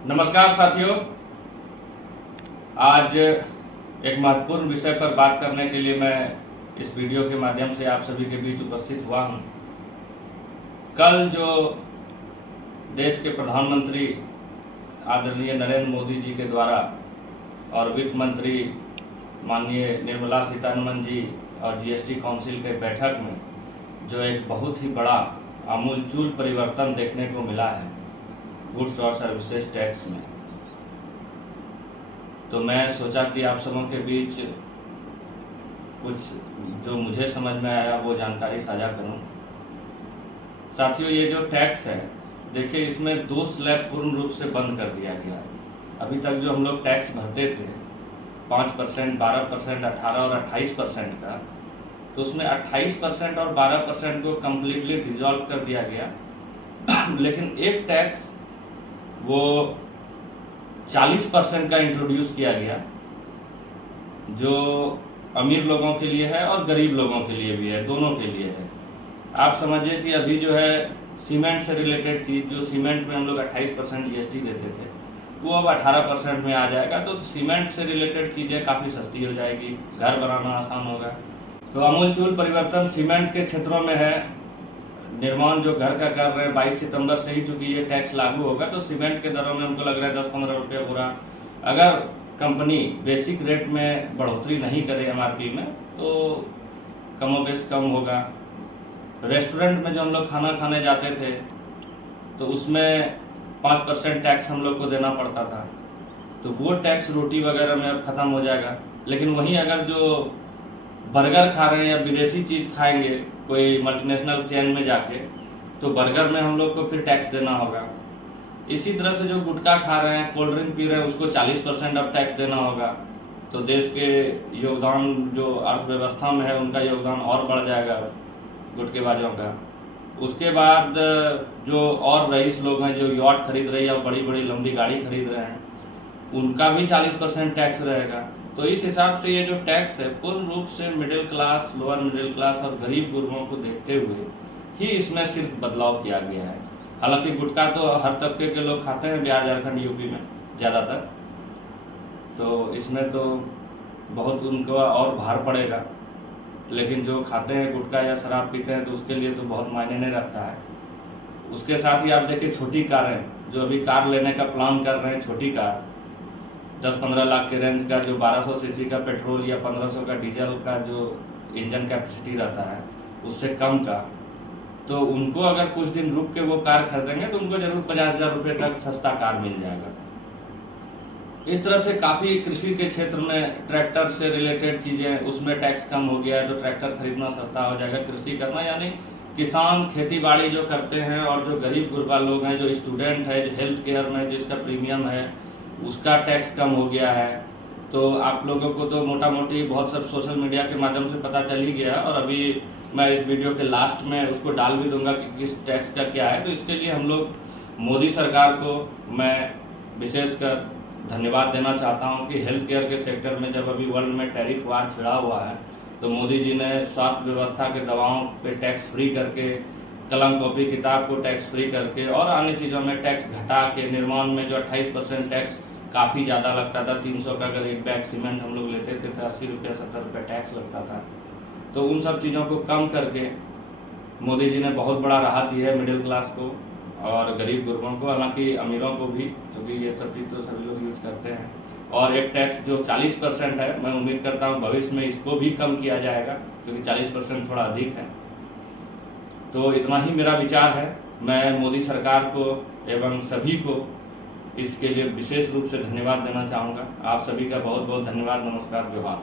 नमस्कार साथियों, आज एक महत्वपूर्ण विषय पर बात करने के लिए मैं इस वीडियो के माध्यम से आप सभी के बीच उपस्थित हुआ हूं। कल जो देश के प्रधानमंत्री आदरणीय नरेंद्र मोदी जी के द्वारा और वित्त मंत्री माननीय निर्मला सीतारमण जी और जीएसटी काउंसिल के बैठक में जो एक बहुत ही बड़ा आमूलचूल परिवर्तन देखने को मिला है गुड्स और सर्विसेज टैक्स में, तो मैं सोचा कि आप सबों के बीच कुछ जो मुझे समझ में आया वो जानकारी साझा करूं। साथियों, ये जो टैक्स है, देखिए इसमें 2 स्लैब पूर्ण रूप से बंद कर दिया गया। अभी तक जो हम लोग टैक्स भरते थे 5%, 12%, 18 और 28% का, तो उसमें 28% और 12% को कम्प्लीटली डिसॉल्व कर दिया गया लेकिन एक टैक्स वो 40% का इंट्रोड्यूस किया गया जो अमीर लोगों के लिए है और गरीब लोगों के लिए भी है, दोनों के लिए है। आप समझिए कि अभी जो है सीमेंट से रिलेटेड चीज़, जो सीमेंट में हम लोग 28% जीएसटी देते थे, वो अब 18% में आ जाएगा। तो सीमेंट से रिलेटेड चीज़ें काफ़ी सस्ती हो जाएगी, घर बनाना आसान होगा। तो आमूलचूल परिवर्तन सीमेंट के क्षेत्रों में है। निर्माण जो घर का कर रहे हैं 22 सितंबर से ही चूंकि ये टैक्स लागू होगा, तो सीमेंट के दरों में हमको लग रहा है 10-15 रुपये पूरा। अगर कंपनी बेसिक रेट में बढ़ोतरी नहीं करे एमआरपी में, तो कमोबेश कम होगा। रेस्टोरेंट में जो हम लोग खाना खाने जाते थे तो उसमें 5% टैक्स हम लोग को देना पड़ता था, तो वो टैक्स रोटी वगैरह में अब ख़त्म हो जाएगा। लेकिन वहीं अगर जो बर्गर खा रहे हैं या विदेशी चीज़ खाएंगे कोई मल्टीनेशनल चेन में जाके, तो बर्गर में हम लोग को फिर टैक्स देना होगा। इसी तरह से जो गुटखा खा रहे हैं, कोल्ड ड्रिंक पी रहे हैं, उसको 40% अब टैक्स देना होगा। तो देश के योगदान जो अर्थव्यवस्था में है उनका योगदान और बढ़ जाएगा गुटखेबाजों का। उसके बाद जो और रईस लोग हैं जो यॉट खरीद रहे हैं या बड़ी बड़ी लंबी गाड़ी खरीद रहे हैं, उनका भी 40% टैक्स रहेगा। तो इस हिसाब से ये जो टैक्स है पूर्ण रूप से middle class, lower middle class और गरीब गुरबों को देखते हुए ही इसमें सिर्फ बदलाव किया गया है। हालांकि गुटखा तो हर तबके के लोग खाते हैं बिहार, झारखंड, यूपी में ज़्यादातर, तो इसमें तो बहुत उनको और भार पड़ेगा। लेकिन जो खाते हैं गुटखा या शराब पीते हैं तो उसके लिए तो बहुत मायने नहीं रखता है। उसके साथ ही आप देखिए छोटी कारें, जो अभी कार लेने का प्लान कर रहे हैं, छोटी कार 10-15 लाख के रेंज का, जो 1200 सीसी का पेट्रोल या 1500 का डीजल का जो इंजन कैपेसिटी रहता है उससे कम का, तो उनको अगर कुछ दिन रुक के वो कार खरीदेंगे तो उनको जरूर 50,000 रुपये तक सस्ता कार मिल जाएगा। इस तरह से काफ़ी कृषि के क्षेत्र में ट्रैक्टर से रिलेटेड चीज़ें, उसमें टैक्स कम हो गया है, तो ट्रैक्टर खरीदना सस्ता हो जाएगा। कृषि करना यानी किसान खेती बाड़ी जो करते हैं, और जो गरीब गुरबा लोग हैं, जो स्टूडेंट है, जो हेल्थ केयर में जिसका प्रीमियम है, उसका टैक्स कम हो गया है। तो आप लोगों को तो मोटा मोटी बहुत सब सोशल मीडिया के माध्यम से पता चल ही गया, और अभी मैं इस वीडियो के लास्ट में उसको डाल भी दूंगा कि किस टैक्स का क्या है। तो इसके लिए हम लोग मोदी सरकार को मैं विशेषकर धन्यवाद देना चाहता हूं कि हेल्थ केयर के सेक्टर में जब अभी वर्ल्ड में टैरिफ वार छिड़ा हुआ है, तो मोदी जी ने स्वास्थ्य व्यवस्था के दवाओं पे टैक्स फ्री करके, कलम कॉपी किताब को टैक्स फ्री करके और अन्य चीज़ों में टैक्स घटा के, निर्माण में जो 28% टैक्स काफ़ी ज़्यादा लगता था, 300 का अगर एक बैग सीमेंट हम लोग लेते थे तो 80 रुपये 70 रुपये टैक्स लगता था। तो उन सब चीज़ों को कम करके मोदी जी ने बहुत बड़ा राहत दी है मिडिल क्लास को और गरीब गुरबों को, हालांकि अमीरों को भी, क्योंकि ये सब चीज़ तो सभी लोग यूज करते हैं। और एक टैक्स जो 40% है, मैं उम्मीद करता हूँ भविष्य में इसको भी कम किया जाएगा, क्योंकि 40% थोड़ा अधिक है। तो इतना ही मेरा विचार है। मैं मोदी सरकार को एवं सभी को इसके लिए विशेष रूप से धन्यवाद देना चाहूँगा। आप सभी का बहुत बहुत धन्यवाद। नमस्कार, जोहार।